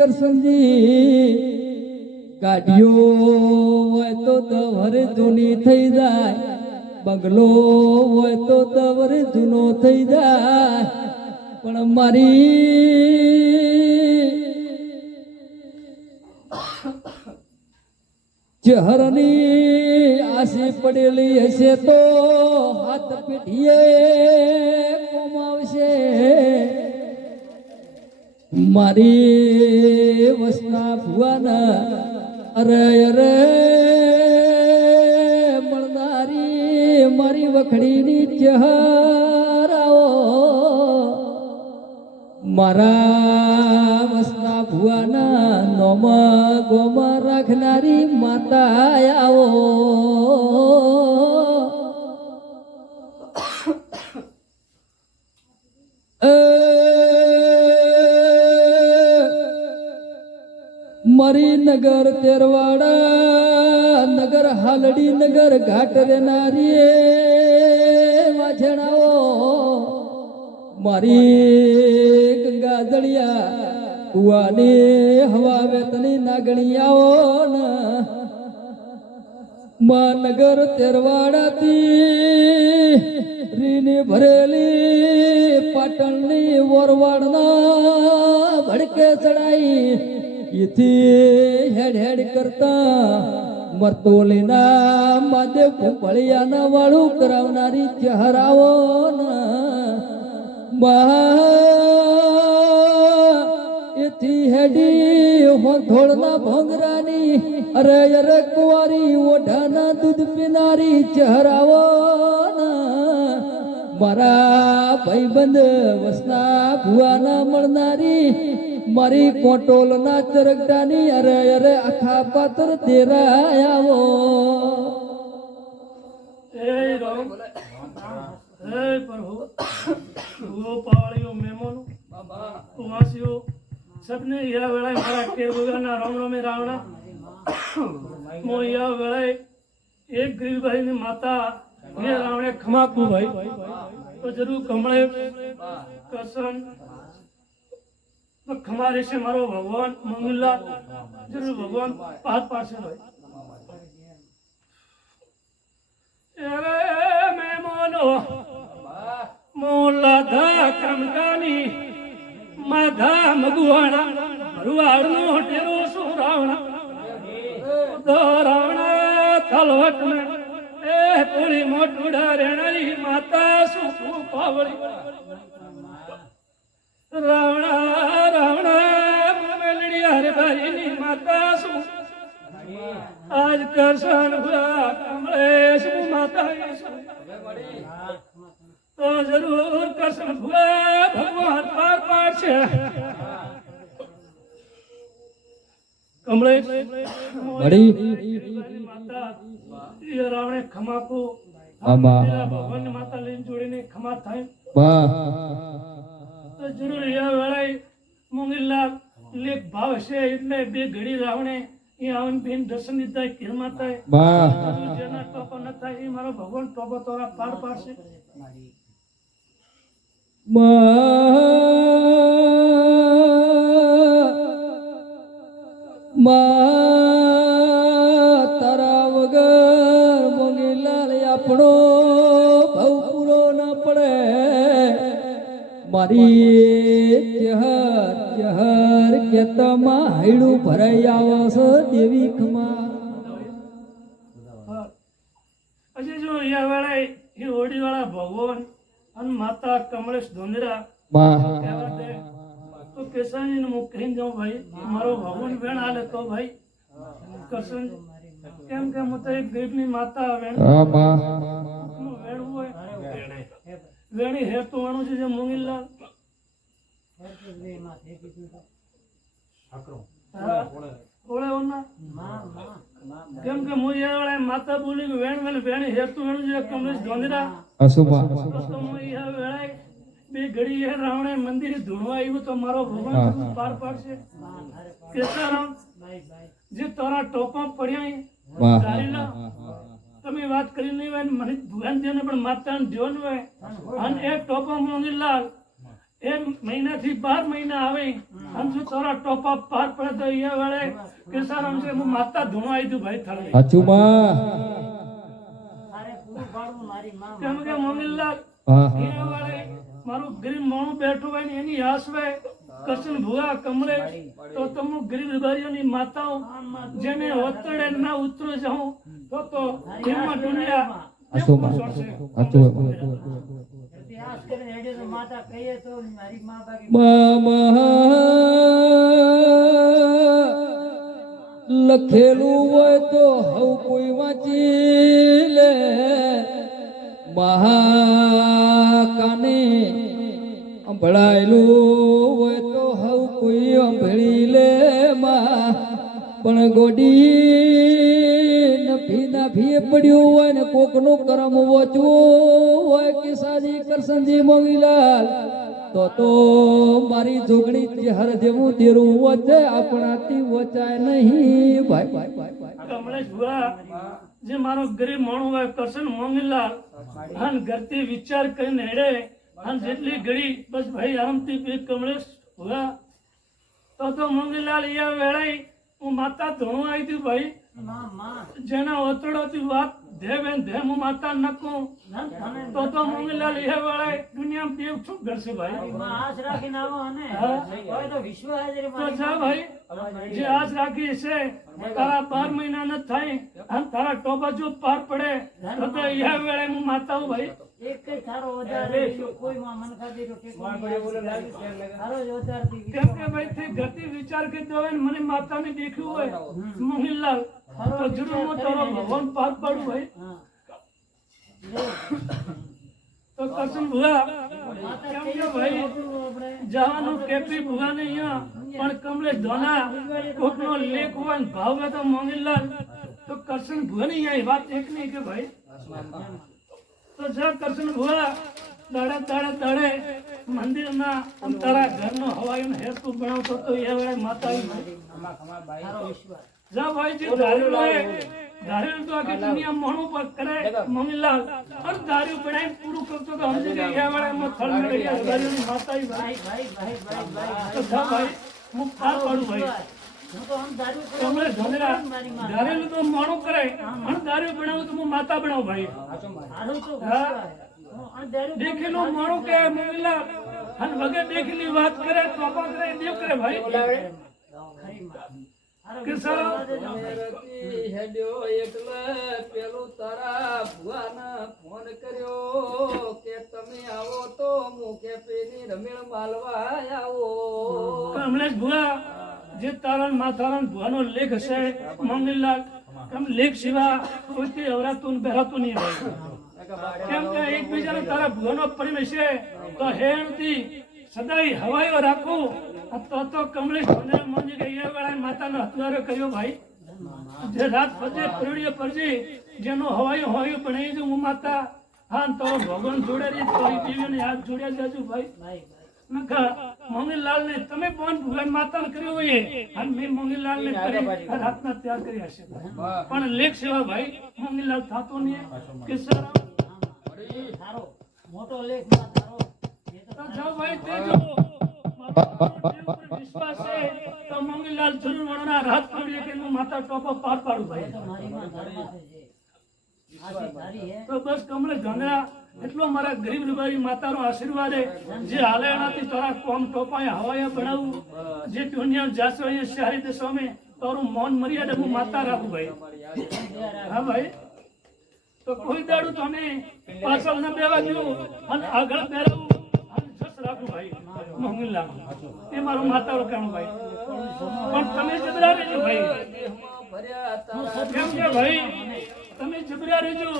કરશનજી કાઢ્યો હોય તો દવર જૂની થઈ જાય, બંગલો હોય તો દવર જૂનો થઈ જાય, પણ મારી ચહરની આસી પડેલી હશે તો હાથ પેઢીએ કોમાવશે. મારી વસના ભુવાના અરે અરે મળનારી મારી વખડીની ચહરાઓ, મારા વસના ભુવાના નોમાં ગોમાં રાખનારી માતા આવો. મારી નગર તેરવાડા નગર હાલડી નગર ઘાટ રેનારી વાછણાઓ, મારી ગંગા દળિયા કુવાની હવા વેતની નાગણીયાઓ ને નગર તેરવાડાથી રીની ભરેલી પાટણની વરવાડના ભડકે ચડાઈ એથી હેડ હેડ કરતા મરતોલીના માદેવ ભળિયાના વાળું કરાવનારી ચહેરાઓ એથી હેડી હોંધોળના ભોંગરાની અરે અરે કુંવારી ઓઢાના દૂધ પીનારી ચહેરાઓ, મારા ભાઈબંધ વસના ભુવાના મળનારી મારી કોટોલના ચરગડાની અરે અરે આખા પાત્ર તેરાયાવો. હે રામ હે પ્રભુ वो पावड़ियों मेमोनो वासियों सबने यह वेला मारा के भगवाना राम राम रावणा मो यह वेला एक गरीब भाई ने माता ये रावणे खमाकू भाई तो जरूर कमळे कसम तो खमारे से मारो भगवान मंगला जरूर भगवान पार पार से भाई अरे मेमोनो मोला धा क्रमकानी माधा मगुवाणा रुवाड़नो टेरो सो रावणा तो रावणा थलवट में ए पूरी मोटुड़ा रेणारी माता सुखू पावड़ी रावणा रावणा मेलड़ी हरे भाई नी माता सु आज करसन हुआ कमलेश माता तो जरूर करसन हुआ भगवान पार पार से कमलेश बड़ी माता ये रावणे खमा को भगवान माता लेन जोड़े ने खमा थाई तो जरूर यह वेला मुंगीला लेख भाव से એટલે બે ઘડી રાવણે એ આવન બેન દર્શન દીધા કે માતા જેના ટોપો ન થાય એ મારો ભગવાન ટોપો તોરા પાર પાડશે. તારા વગર મોંગીલાલ આપણો ભાવ પૂરો ન પડે. મારી ચહર ચહર કેતમાં હાયડું ભરાઈ આવશે દેવી ખમા. અજે જો યા વેળા એ ઓડી વાળા ભગવાન અને માતા કમલેશ ધોંદરા કહેવા દે તો કેસાની હું કહીને જાઉં ભાઈ મારો ભગવાન વેણ હાલે તો ભાઈ કરશન કેમ કે હું તો એક ગરીબની માતા વેણ વેણ હોય વેણી હેતુ વાણું છે જે મુંગીલાલ ઓળે ઓના કેમ કે મુજે વાળા માતા બોલી કે વેણ વેણ વેણી હેતુ વેણું છે કમલેશ ધોંદરા અશુભા તો મોય વેળા બે ઘડી એ રાવણે મંદિરે ધૂણવા આવ્યું તો મારો ભગવાન પાર પાડશે. કેસારામ જે તારા ટોપા પડ્યા ગારીલા તમે વાત કરી નહીં હોય મને ભગવાન દેને પણ માતાને જોન હોય અને એક ટોપા મોંગીલાલ એ મહિનાથી 12 મહિના આવે આમ જો તારા ટોપા પાર પડે તો એ વાળે કેસારામ છે હું માતા ધૂણો આવી દઉં ભાઈ થાળી સાચું માં કેમ કે મોમીલાલ હા એ વાળે મારું ગરીબ મોણું બેઠું હોય ને એની આસવે કસન ભુવા કમળે તો તમે ગરીબ રબારીઓની માતાઓ જેને ઓતડે ના ઉતરો જાઉં તો એમાં દુનિયા સાચું માં સાચું લખેલું હોય તો હવ કોઈ વાંચી લે મહાકાને અંભળાયેલું હોય તો હવ કોઈ અંભળી લે માં પણ ગોડી નભી પડ્યું હોય ને કોકનું કરમ વચવું હોય કે સાજી કરસનજી મોગીલાલ તો મારી જોગણી હર દેવું દેરું વચે આપણાથી વચાય નહીં ભાઈ કમલેશ ભુવા જે મારો ગરીબ માણો હોય કરશન મોંગીલાલ અને ઘરથી વિચાર કરીને હેડે અને જેટલી ઘડી બસ ભાઈ આરામથી પી કમલેશ ભુવા તો મોંગીલાલ યા વેળાઈ હું માતા ધોણું આવી હતી ભાઈ જેના ઓતડોથી વાત દેવેન ધેમ હું માતા નકું તો મોંગીલાલ એ વેળાએ દુનિયામાં દેવ છું ઘરશે ભાઈ તો જા ભાઈ જે આજ રાખી છે તારા 12 મહિના ન થાય અને તારા ટોપા જો પાર પડે તો એ વેળાએ હું માતા હું ભાઈ કેમ કે ભાઈ તે ગતિ વિચાર કરતો હોય ને મને માતાને દેખ્યું હોય મોહનલાલ તો જરૂર હું તારો ભગવાન પાર પાડું ભાઈ તો કરશન ભુવા કેમ કે ભાઈ જવાનું કેપી ભુવા ને અહીંયા પણ કમલેશ ધોના કોકનો લેખ હોય ને ભાવ હોય તો મોહનલાલ તો કરશન ભુવા ને અહીંયા વાત એક નહીં કે ભાઈ તો જા કરશન ભુવા દાડે મંદિરના તારા ઘરનો હવાઈનો હેતુ બનાવતો તો એ વેળે માતા જા ભાઈ જે ધાર્યું તો આખી દુનિયા મોણું પર કરે મોમીલાલ અને ધાર્યું બનાવીને પૂરું કરતો તો સમજી ગઈ એ વેળે માં થળ મેળવી ધાર્યુંની માતા ભાઈ તો જા ભાઈ હું પાર પાડું ભાઈ કમલેશ ધોનેરા ધારેલું તો મોણું કરે અને ધાર્યું બનાવું તો હું માતા બનાવું ભાઈ દેખેલું મોણું કે મોમીલાલ અને વગર દેખેલી વાત કરે તોપા કરે દેવ કરે ભાઈ કે સારા હેડ્યો એટલે પેલું તારા ભુવાને ફોન કર્યો કે તમે આવો તો હું કે પેલી રમેણ માલવા આવો કમલેશ ભુવા જે તારા માતારા ભુવાનો લેખ હશે મોમીલાલ કમ લેખ સિવા કોઈ અવરાતું બેરાતું નહીં હોય કેમ કે એકબીજાને તારા ભુવાનો પ્રેમ છે તો હેણથી સદાય હવાઈઓ રાખું તો કમલેશ ધોનેરા મોંજી કે એ વેળાએ માતાનો હથવારો કર્યો ભાઈ જે રાત ફજે પરડીએ પરજી જેનો હવાઈઓ હવાઈઓ બનાવી દઉં હું માતા હા તો ભગવાન જોડે રહી તો દેવીઓને હાથ જોડ્યા જાજુ ભાઈ મોંગીલાલ ને તમે પણ ભગવાન માતા કર્યો હોય અને મેં મોંગીલાલ ને રાતના ત્યાર કર્યા છે પણ લેખ સેવા ભાઈ મોંગીલાલ થતો નહીં કે સારો મોટો લેખ જાઓ ભાઈ તેજો વિશ્વાસ છે તો મોંગીલાલ જરૂર વણના રાત પડીએ કે હું માતા ટોપો પાર પાડું ભાઈ તો બસ કમલેશ ધોનેરા એટલો મારા ગરીબ રૂબારી માતાનો આશીર્વાદ જે હાલે એનાથી તારા કોમ ટોપાએ હવાયા બનાવું જે દુનિયા જાસો અહીંયા શહેરી દેશોમાં તારું મૌન મર્યાદા હું માતા રાખું ભાઈ હા ભાઈ તો કોઈ દાડું તમે પાછળ ન બેવા દઉં અને આગળ બેરાવું અને જસ રાખું ભાઈ મોહનલાલ એ મારું માતાનું કામ ભાઈ પણ તમે જબરા રહેજો ભાઈ કેમ કે ભાઈ તમે જબરા રહેજો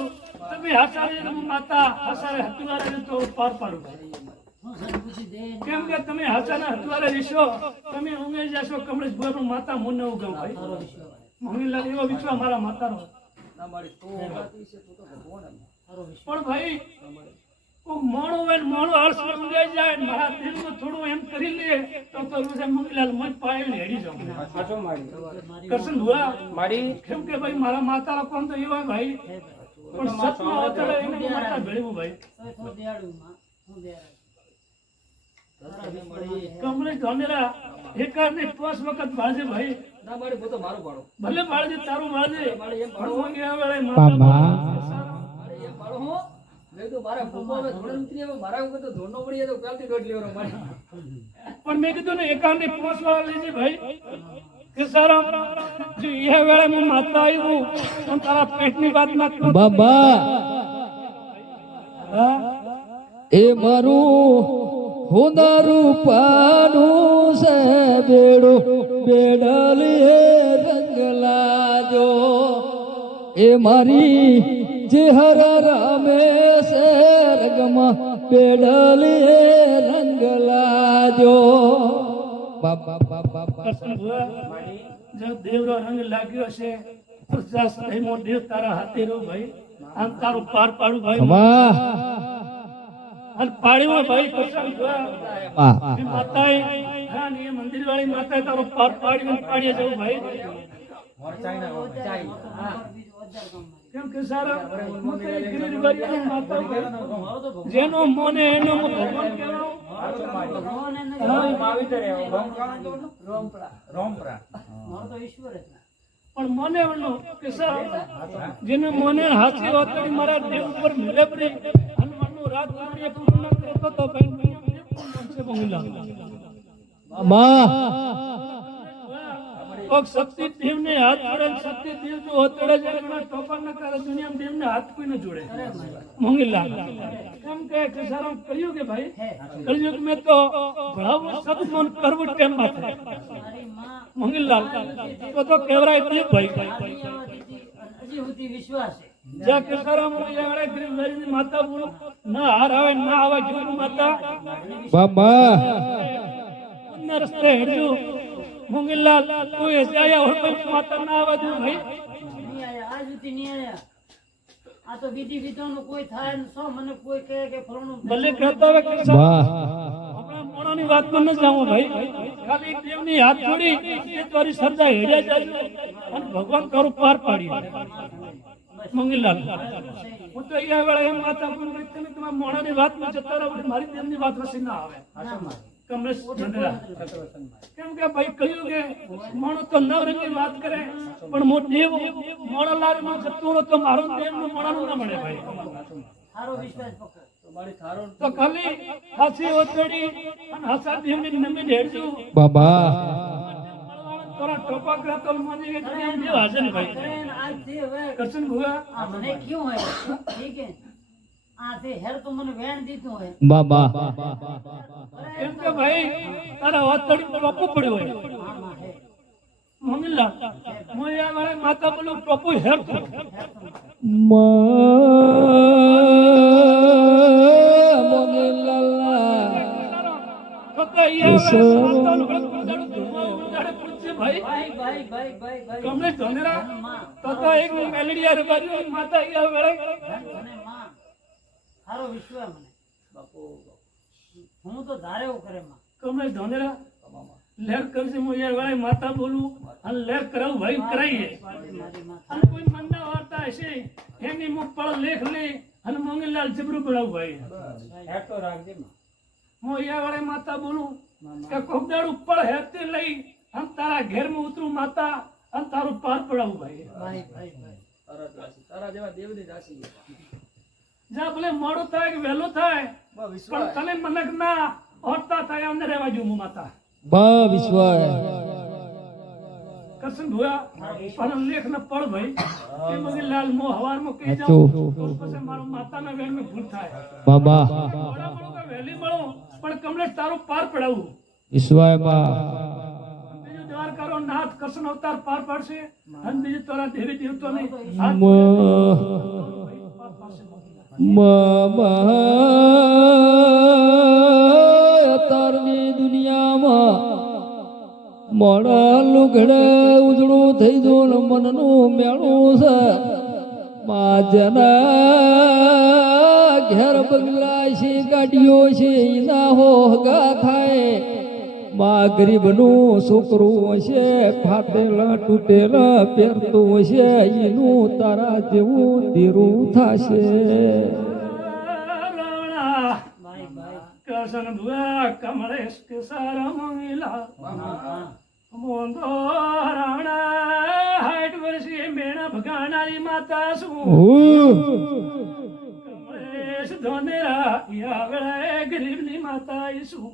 તમે હાસારે માતા હાસારે હથવારે તો પાર પાડું કેમ કે તમે હાસાના હથવારે રહેશો તમે ઊંઘે જશો કમલેશ ભુવાનું માતા મુન્ને ઉગાવ ભાઈ મોહનલાલ એવો વિશ્વાસ મારા માતાનો પણ ભાઈ મોણું હોય મોણું હર્ષ ઊંઘાઈ જાય મારા દિલમાં થોડું એમ કરી લે તો મોહનલાલ મત પાડીને હેડી જાઉં કરશન ભુવા કેમ કે ભાઈ મારા માતા કોણ તો એવા ભાઈ પણ સતમાં અતડે એને માતા ભેળવું ભાઈ કમલેશ ધોનેરા એકાદ ને 5 વખત ભાળજે ભાઈ ના મારે હું તો મારું પાડો ભલે ભાળજે તારું ભાળજે પણ મંગ્યા વેળાએ બાબા. માતા મારે એમ પાડો હો મેં કીધું મારા ભૂકો હવે ધોળે ઉતરી આવે મારા વગર તો ધોળનો પડી જાય તો કાલથી દોઢ લેવાનો મારે પણ મેં કીધું ને એકાદ ને 5 વાળા લેજે ભાઈ કે સારા જો એ વેળાએ હું માતા આવ્યું અને તારા પેટની વાત ના કરું બાબા હા એ મારું હોનારું પાનું છે બેડો બેડલી રંગ લાજો એ મારી જે હર રામે છે રંગમાં બેડલી રંગ લાજો બાબા બાબા કૃષ્ણ ભુવા, જો દેવનો રંગ લાગ્યો છે તો જા સદાયનો દેવ તારા હાથે રહો ભાઈ આમ તારું પાર પાડું ભાઈ વાહ અને પાડ્યું ભાઈ કૃષ્ણ ભુવા. વાહ એ માતાએ હા ને એ મંદિર વાળી માતાએ તારો પાર પાડીને પાડીએ જવું ભાઈ કેમ કે સારા હું તો એક ગિરિવારીની માતા છું. જેનો મોને એનો હું ભગવાન કહેવાઉં. પણ મને એનો કે સારા જેને મોને હાથી હોતડી મારા દેવ ઉપર મિલે પડી હનુમાનનું રાત પૂરી પૂર્ણ કરતો તો ભાઈ મને પૂર્ણ છે બંગલા માં કોક શક્તિ દેવ ને હાથ જોડે શક્તિ દેવ જો હોતડે જાય ઘણા ટોપર ન કરે દુનિયામાં દેવ ને હાથ કોઈ ન જોડે મોંગીલા કેમ કે કસારો કર્યું કે ભાઈ કલયુગ में तो ભળાવો સતમન કરવું ટેમ માથે મોંગીલા તો કેવરાય દેવ ભાઈ જ્યાં કસારો મોંગીલા ગરીબની માતા બોલો ના હાર આવે ના આવે જીવની માતા બાબા ના રસ્તે હેડજો મોંગીલાલ કોઈ એસે આયા હોય કોઈ માતા ના આવે દે ભાઈ નહીં આયા આજ સુધી નહીં આયા આ તો વિધિ વિધાનો કોઈ થાય ને સો મને કોઈ કહે કે ફલાણું ભલે કહેતા હોય કે વાહ આપણા મોણાની વાતમાં ન જાવું ભાઈ ખાલી એક દેવની હાથ જોડી એ તારી શ્રદ્ધા હેડ્યા જાય અને ભગવાન તારું પાર પાડી મંગીલાલ હું તો અહીંયા વેળા એમ માતા બોલું કે તમે તમારા મોણાની વાતમાં જતા રહો એટલે મારી દેવની વાત વસી ના આવે કમલેશ ધંધરા કેમ કે ભાઈ કહ્યું કે મોણો તો નવરંગી વાત કરે પણ મો દેવ મોણા લારે માં જતું તો મારો દેવ નું મોણાનું ના મળે ભાઈ સારો વિશ્વાસ પકડો તો ખાલી હાસી ઓતડી અને હાસા દેવની નમી હેડજો બાબા તોરા ટોપા ગ્રાતલ માની કે તમે દેવ હાજર ભાઈ ટ્રેન આજથી હવે કરશન ભુવા આ મને ક્યું હોય ઠીક હે આથી હેર તો મને વેણ દીધું હોય બાબા કેમ કે ભાઈ તારા ઓતડી ટોપો પડ્યો હોય આમાં હે મંગલા મોયા વાળે માતા બોલું ટોપો હેર તો તો ઈ માતાનું ગળું ઉડાડે પૂછે ભાઈ ભાઈ ભાઈ ભાઈ ભાઈ ભાઈ કમલેશ ધોનેરા માં તો એક મેલેડિયા રે બાજુ માતા ઈ વેળે મને માં સારો વિશ્વાસ મને હું તો ધારે એવું કરે માં કમલેશ ધોનેરા લેર કરશે મોયા વાળે માતા બોલું અને લેર કરાવું ભાઈ કરાઈએ મારી માં અને કોઈ મનના વાર્તા હશે એની મુખ પર લેખ લે અને મોંગીલાલ જબરું પડાવું ભાઈ મોયા વાળે માતા બોલું કે કોકદાડ ઉપર હેતે લઈ અને તારા ઘેરમાં ઉતરું માતા અને તારું પાર પડાવું ભાઈ ભાઈ ભાઈ ભાઈ તારા જેવા દેવની રાશિ જ્યાં ભલે મોડું થાય કે વહેલું થાય પણ તને મનક ના હોતા થાય અંદર રહેવા જો માતા બા વિશ્વાસ કસમ ભુआ પણ લેખ ન પડ ભાઈ કે મગી લાલ મો હવાર માં કહી સાચું. જાઉં તો પછી મારો માતાના વેણ માં ભૂલ થાય બાબા મોડા મળો કે વહેલી મળો પણ કમલેશ તારું પાર પડાવું વિશ્વાસમાં બીજું દ્વારકારો નાથ કૃષ્ણ અવતાર પાર પાડશે અને બીજું તારા દેવી દેવતાની અત્યારની દુનિયામાં મોડા લુગડે ઉજળું થઈ ગયું મનનું મેળું છે જેના ઘેર બંગલા છે ગાડીઓ છે એના હોગા થાય માં ગરીબનું છોકરું છે ફાટેલા તૂટેલા પહેરતું છે એનું તારા જેવું ધીરું થશે રાવણા ભાઈ ભાઈ કરશન ભુવા કમળેશ કે સારા મંગીલા મોંધો રાણા 60 વર્ષે મેણા ભગાનારી માતા છું કમળેશ ધોનેરા યા વેળાએ ગરીબની માતા છું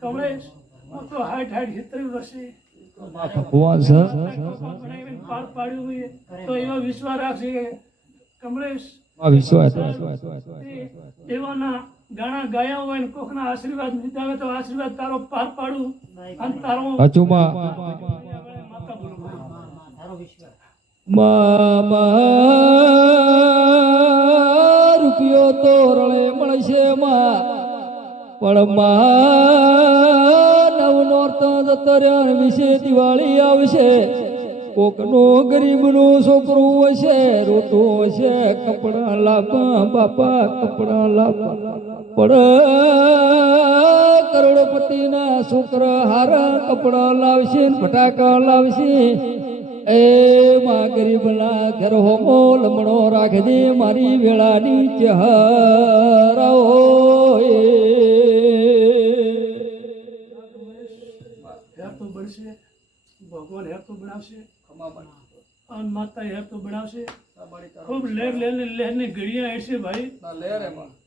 કમળેશ હું તો 60 વર્ષે ભગવાન સર પાર પાડ્યું હોય તો એવો વિશ્વાસ રાખશે કમળેશ આ વિશ્વાસ એવાના ગાણા ગાયા હોય ને કોકના આશીર્વાદ લીધા હોય તો આશીર્વાદ તારો પાર પાડું અને તારો સાચુમાં માતા બોલો તારો વિશ્વાસ માં રૂપિયો તો રળે મળશે માં પણ માં નવ નોરત જતો રહ્યા વિશે દિવાળી આવશે કોકનો ગરીબનો છોકરો હશે રોતો હશે કપડા લાપા બાપા કપડા લાપા પણ કરોડપતિના છોકરા હારા કપડા લાવશે ને ફટાકા લાવશે એ માં ગરીબના ઘર હોમો લમણો રાખજે મારી વેળાની ચહેરાઓ હેર તો બળશે ભગવાન હેર તો બનાવશે અને માતા હેર તો બનાવશે ખૂબ લહેરની ઘડિયા હશે ભાઈ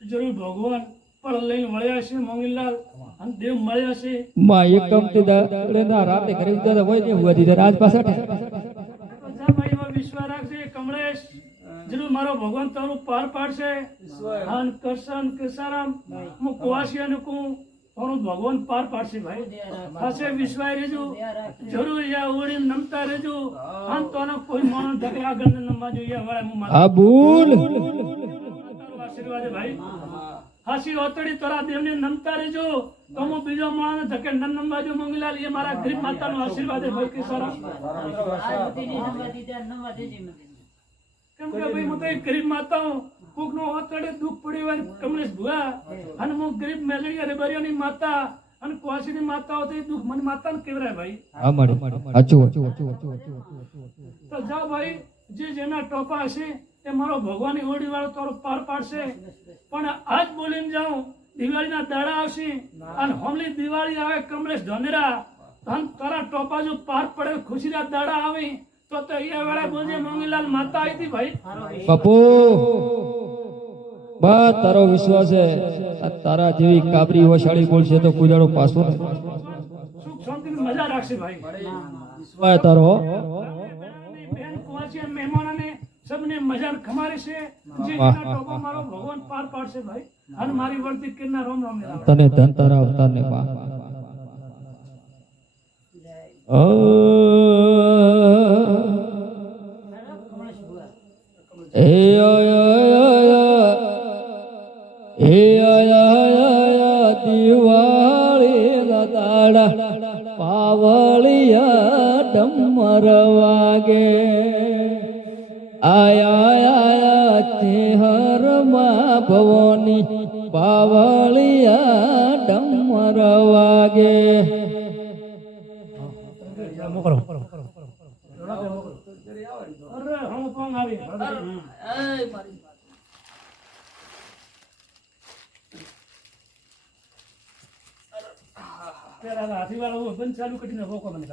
જરૂર ભગવાન પણ લઈને મળ્યા છે મોંગીલાલ અને દેવ મળ્યા છે માં એક કમતી દાડેના રાતે ઘરે જતા હોય ને વધી જાય આજ પાછા ભાઈ એમાં વિશ્વાસ રાખજે કમળેશ જરૂર મારો ભગવાન તારું પાર પાડશે હાન કરશન કેસારામ હું કુવાસિયાને કહું તારું ભગવાન પાર પાડશે ભાઈ પાસે વિશ્વાસ રહેજો જરૂર યા ઓળી નમતા રહેજો આમ તો કોઈ માણસ ધકે આગળ ન નમવા જોઈએ હવે હું આ ભૂલ તારો આશીર્વાદ છે ભાઈ હાસી ઓતડી તોરા દેવને નમતા રહેજો તો હું બીજો માણસ ધકે ન નમવા જો મંગલાલ એ મારા ગરીબ માતાનો આશીર્વાદ છે ભાઈ કેસારામ કેમ કે ભાઈ હું તો એક ગરીબ માતા હું કોકનો ઓતડે દુઃખ પડ્યું હોય કમલેશ ભુવા અને હું ગરીબ મેલડીયા રેબરિયાની માતા અને કુવાસીની માતા હોય તો એ દુઃખ મને માતાને કેવરાય ભાઈ આ મારી સાચું તો જાઓ ભાઈ જે જેના ટોપા હશે એ મારો ભગવાનની ઓડી વાળો તારો પાર પાડશે પણ આજ બોલીને જાઉં દિવાળીના દાડા આવશે અને હોમલી દિવાળી આવે કમલેશ ધોનેરા અને તારા ટોપા જો પાર પડે ખુશીના દાડા આવે તો એ વેળા બોલજે મંગીલાલ માતા આવી હતી ભાઈ બાપુ બા તારો વિશ્વાસ છે આ તારા જેવી કાબરી વસાળી બોલશે તો કુજાડો પાછો નહીં સુખ શાંતિની મજા રાખશે ભાઈ વિશ્વાસ તારો બેન કુવાસી મહેમાનોને સબને મજા ખમારે છે જે જેના ટોપા મારો ભગવાન પાર પાડશે ભાઈ અને મારી વર્તી કિરના રોમ રોમ તને ધન તારા અવતારને બા દિવાળી દાડા પાવળિયા ડમર વાગે આયા ચેહરમાં ભવની પાવળિયા ડમર વાગે મોકલો અરે હું પણ આવી પેલા હાથી વાળો બંધ ચાલુ કરીને રોકો મને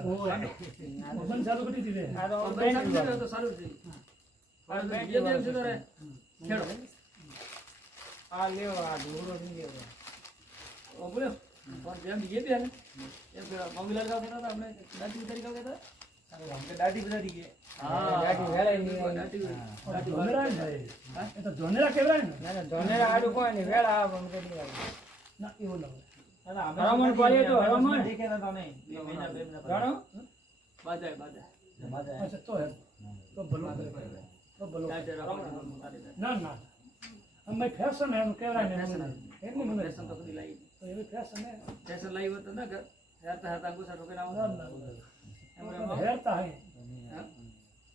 બંધ ચાલુ કરી દીધે તો સારું છે ખેડો આ લેવો આ ઢોરો નહીં લેવો ઓ બોલો પણ જેમ ये भी है ना ये मंगलाल का था हमने दादी तरीका कहता हमके दादी बता दी है हां दादी वेला नहीं दादी जोनेरा है हां ये तो जोनेरा केवरा है ना जोनेरा आडू कोई नहीं वेला हमके नहीं ना ये लो ना हरामन पालिए तो हरामन देखे ना तने महीना जानो बाजा अच्छा तो है तो बोलो ना ना हम मैं फैशन है हम केवरा है एनी મને ફેશન તો કદી લાવી તો એવી ફેશન હે ફેશન લાવી હોત ના ઘર હેરતા ગુસા ઠોકે ના એમ હેરતા હે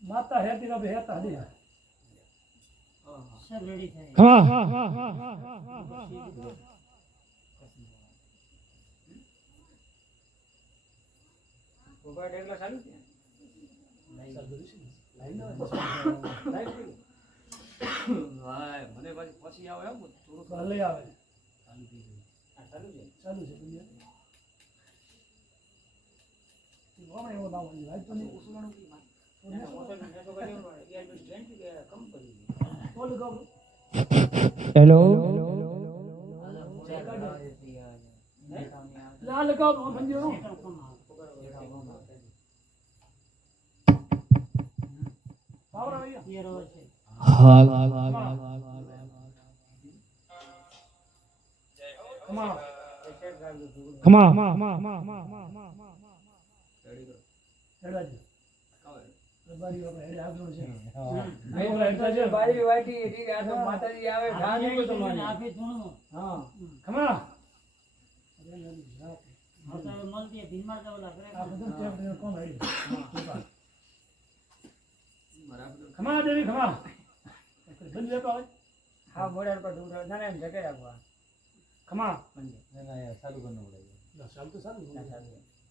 માતા હેરતી નો હેરતા હદી सब रेडी થાય હા મોબાઈલ એકલા ચાલુ છે હાય મને પછી આવે થોડું ભલે આવે ચાલુ છે બુલિયા વામણે એવો નામ હોય આજ તો નહીં ઉસુલાણું કી માં હોટલ મે તો કર્યો યાર બસ જેન્ટ કે કમ પડી બોલ ગો હેલો લાલ કા બંજો પાવર આવી હીરો છે હાલ ખમા હેડવાજી બારી આપણે હેડ આગળ છે નહીં હેડતા છે બારી વાટી ઠીક આ તો માતાજી આવે ખાવાનું કોઈ તમારે આપે થોડું હા ખમા અત્યારે મળતી ભીમાર જવલા કરે આ બધું ટેપ કોણ આવી ખમા દેવી ખમા બંધ લેતો આવે હા મોડર પર દૂર ના ના જગે રાખવા ખમા ના ચાલુ કરવું પડે ના ચાલ તો સારું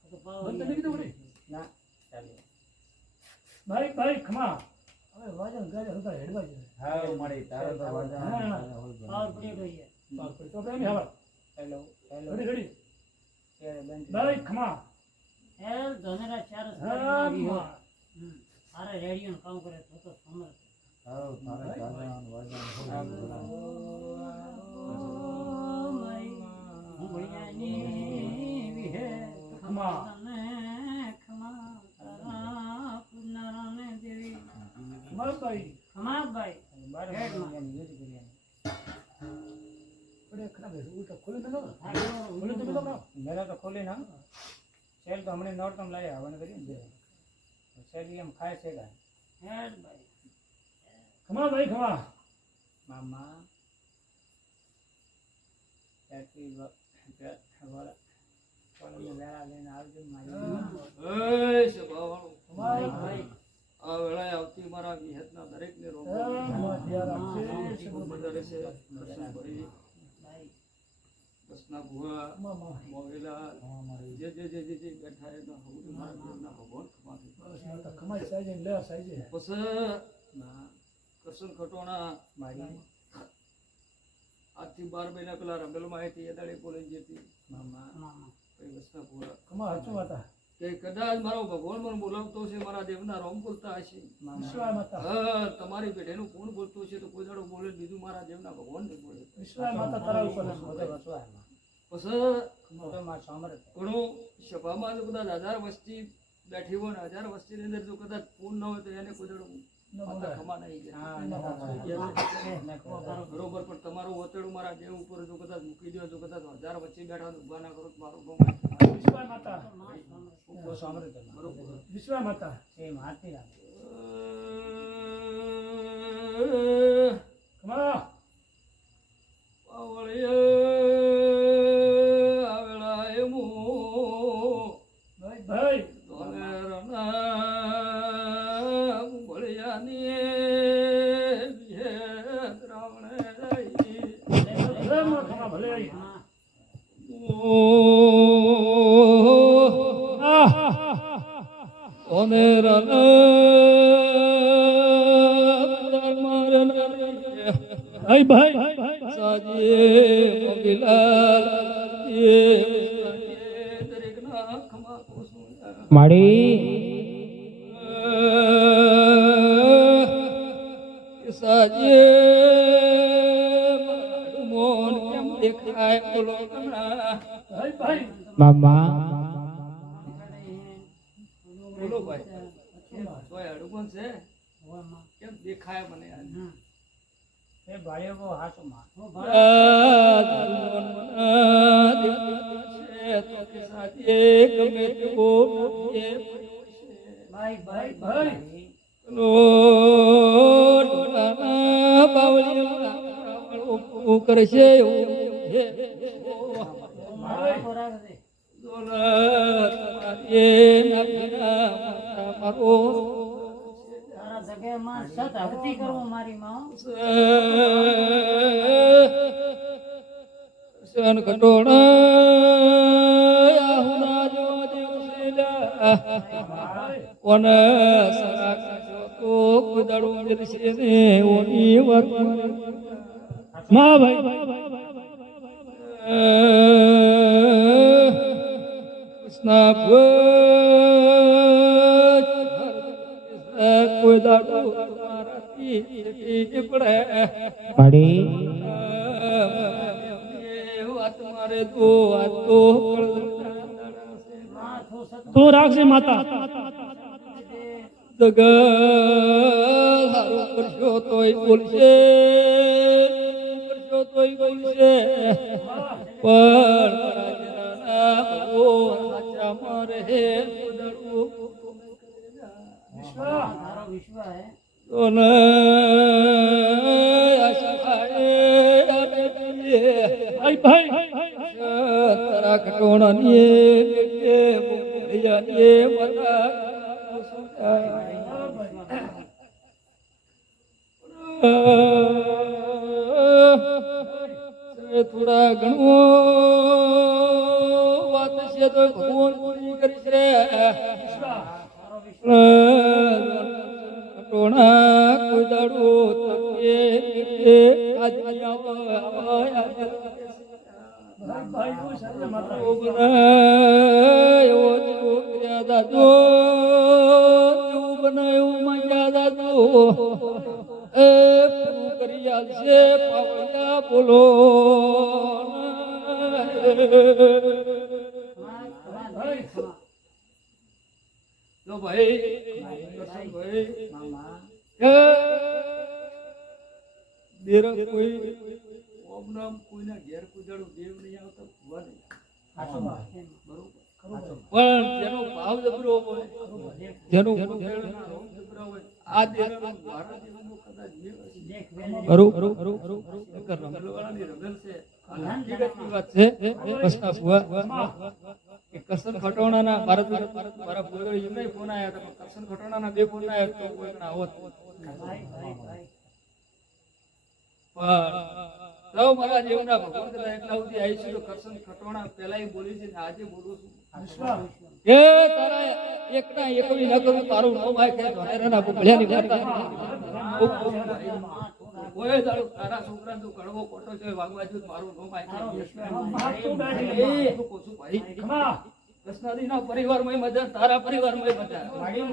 તો પાવ બંધ નહીં કીધું પડી ના ચાલુ ભાઈ ખમા હવે વાજન ગાડે હતા હેડવાજી હા મળી તારો તો હા. પાવર પ્લેટ હોય પાક પડી તો કઈ નહીં હવે હેલો હેલો ઘડી ઘડી કે બંધ ભાઈ ખમા એલ ધનેરા ચાર હા અરે રેડિયો નું કામ કરે તો સમર હા તારે ચાલવાનું ખમા ખમા ભાઈ પડે ખરાબ છે ઉલટા ખોલી તો નો ખોલી તો નો મેરા તો ખોલી ના સેલ તો હમણે નોટ તમ લાયા આવને કરી દે સેલ એમ ખાય છે ગા ખમા ભાઈ ખમા મામા એકી વાળા કોને વેળા લઈને આવજો મારી એ સભાવાળો ખમા ભાઈ આ વેળાએ આવતી મારા વિહતના દરેકને રોગ ખમા ધ્યાન રાખશે વધારે છે દર્શન કરી બસના ભુવા ખમા મોગેલા જે બેઠા એના હવુ મારા દેવના ભગવાન ખમાથી બસ માતા ખમા સાઈજે લે સાઈજે પસ કરશન ખટોણા મારી આજથી 12 મહિના પેલા રંગલમાં હતી એ દાડે બોલી જતી મામા કઈ બસના ભુવા ખમા હાચું હતા કે કદાચ મારો ભગવાન મને બોલાવતો છે મારા દેવના રોમ બોલતા હશે વિશ્વા માતા હા તમારી પેઢીનું કોણ બોલતો છે તો કોઈ દાડો બોલે બીજું મારા દેવના ભગવાન ને બોલે વિશ્વા માતા તારા ઉપર પછી ઘણું સભામાં જો કદાચ 1000 વસ્તી બેઠી હોય ને 1000 વસ્તીની અંદર જો કદાચ પૂર્ણ ન હોય તો એને કોઈ દાડો માતા ખમા નહીં ગયા બરોબર પણ તમારું વતેડું મારા દેવ ઉપર જો કદાચ મૂકી દો જો કદાચ 1000 વચ્ચે બેઠા ઉભા ના કરો તો મારું ગમ વિશ્વા માતા બરોબર વિશ્વા માતા એમ હાથી રાખે ખમા ભાઈ ખમા ભલે આવી માડી સાજે મોન કેમ દેખાય બોલો ભાઈ મામા બોલો ભાઈ તોય અડુબન છે કેમ દેખાય મને એ ભાઈઓ કો હાસો માં ગમે તેવો ભાઈ ભાઈ ભાઈ કરશે તારા જગ્યામાં સત હરતી કરવો મારી માં સન કટોણા કોન તો કુદડું મિલશે ને ઓની વર માં ભાઈ કૃષ્ણ ભોજ કોઈ દાડો તમારાથી નીકળે પાડી વાત મારે તો વાત તો તો રાખજે માતા જગ સારું કરશો તોય બોલશે કરશો તોય બોલશે પણ સાચા મારે મારો વિશ્વાસ હે તો ને આશા થાય ભાઈ તારા થોડા ઘણું વાત છે તો ભગવાન પૂરી કરીશ રે કટોણા કોઈ દાડો તકે બનાવ્યું માયા દાદો એ પૂરું કરી આલશે પાવડિયા બોલો લો ભાઈ ભાઈ દેર કોઈ ઓમ નામ કોઈના ઘેર કુદાડું દેવ નહીં આવતા ભુવા નહીં બરોબર પણ જેનો ભાવ જબરો હોય જેનો જબરો હોય આ દેરનો ભારત જીવનનો કદાચ બરોબર રમેલવાળાની રમેલ છે હકીકતની વાત છે કૃષ્ણ ભુવા કે કરશન ખટોણાના ભારત મારા ભુવા એમને ફોન આવ્યા હતા કરશન ખટોણાના 2 ફોન આવ્યા તો કોઈ ના આવત તો મારા જીવનના ભગવાન કદાચ એટલા સુધી આવી છે તો કરશન ખટોણા પહેલા બોલી છે ને આજે બોલું છું કે તારા એકના એકવી ન કરું તારું નામ આય કે ધોનેરાના ભળ્યાની વાર્તા કોઈ દાડો તારા છોકરા તું કડવો કોટો છે વાગવાજુ મારું નામ આય કે કોસુ ભાઈ કૃષ્ણાદીના પરિવારમાં મજા તારા પરિવારમાં મજા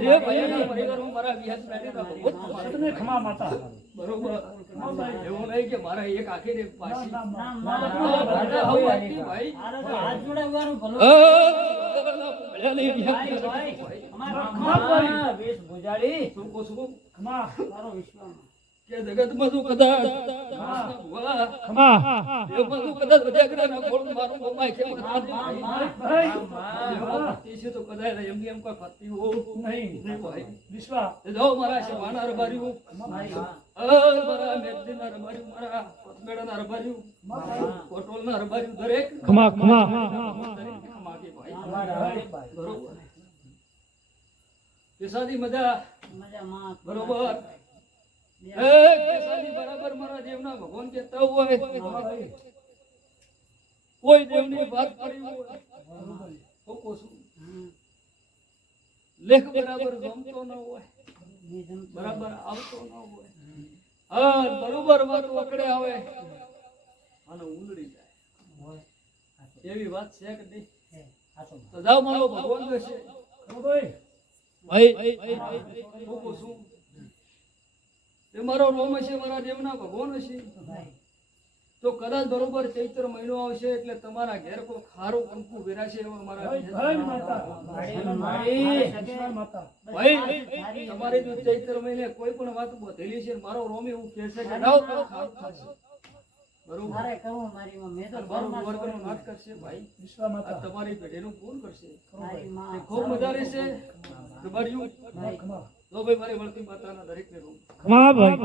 એ ભાઈના પરિવારમાં મારા વિહાસ બેઠા બહુ સતને ખમા માતા બરોબર એવું નહીં કે મારા એક આખી ને પાછી ભાઈ હાથ જોડાવવાનું ભલું વેશ ભુજાડી શું કોસુ ખમા મારો વિશ્વાસ કે જગતમાં તું કદાચ દેવમાં તું કદાચ વજાગરાના ગોળ મારું મોમાય છે તો કદાચ એમ કોઈ ફરતી હો નહીં ભાઈ વિશ્વાસ જાઓ મારા શવાના રબાર્યું મારા મેદીના રબાર્યું મારા પથમેડાના રબાર્યું કોટોલના રબાર્યું દરેક ખમા ખમા ભાઈ બરોબર કેસાદી મજા મજામાં બરોબર બરાબર મારા દેવના ભગવાન કહેતા હોય કોઈ દેવની વાત કરી હોય લેખ બરાબર ગમતો ન હોય બરાબર આવતો ન હોય હા બરોબર વાત વકડે આવે અને ઉલડી જાય એવી વાત છે કે નહીં તો જાઓ મારો ભગવાન કહેશે ભાઈ શું એ મારો રોમ હશે મારા દેવના ભગવાન હશે તો કદાચ બરોબર ચૈત્ર મહિનો આવશે એટલે તમારા ઘેર કોઈ ખારું કંકુ વેરાશે એવા મારા ભાઈ તમારે જો ચૈત્ર મહિને કોઈ પણ વાત બોધેલી છે મારો રોમ એવું કહે છે કે લાવ તો ખારું થશે બરોબર મારે કહું મારી માં મેં તો મારું વર્ગનો નાશ કરશે ભાઈ આ તમારી પેઢીનું પૂર્ણ કરશે મારી માં ખૂબ મજા રહેશે રબાર્યું તો ભાઈ મારી વળતી માતાના દરેકને રોમ ખમા ભાઈ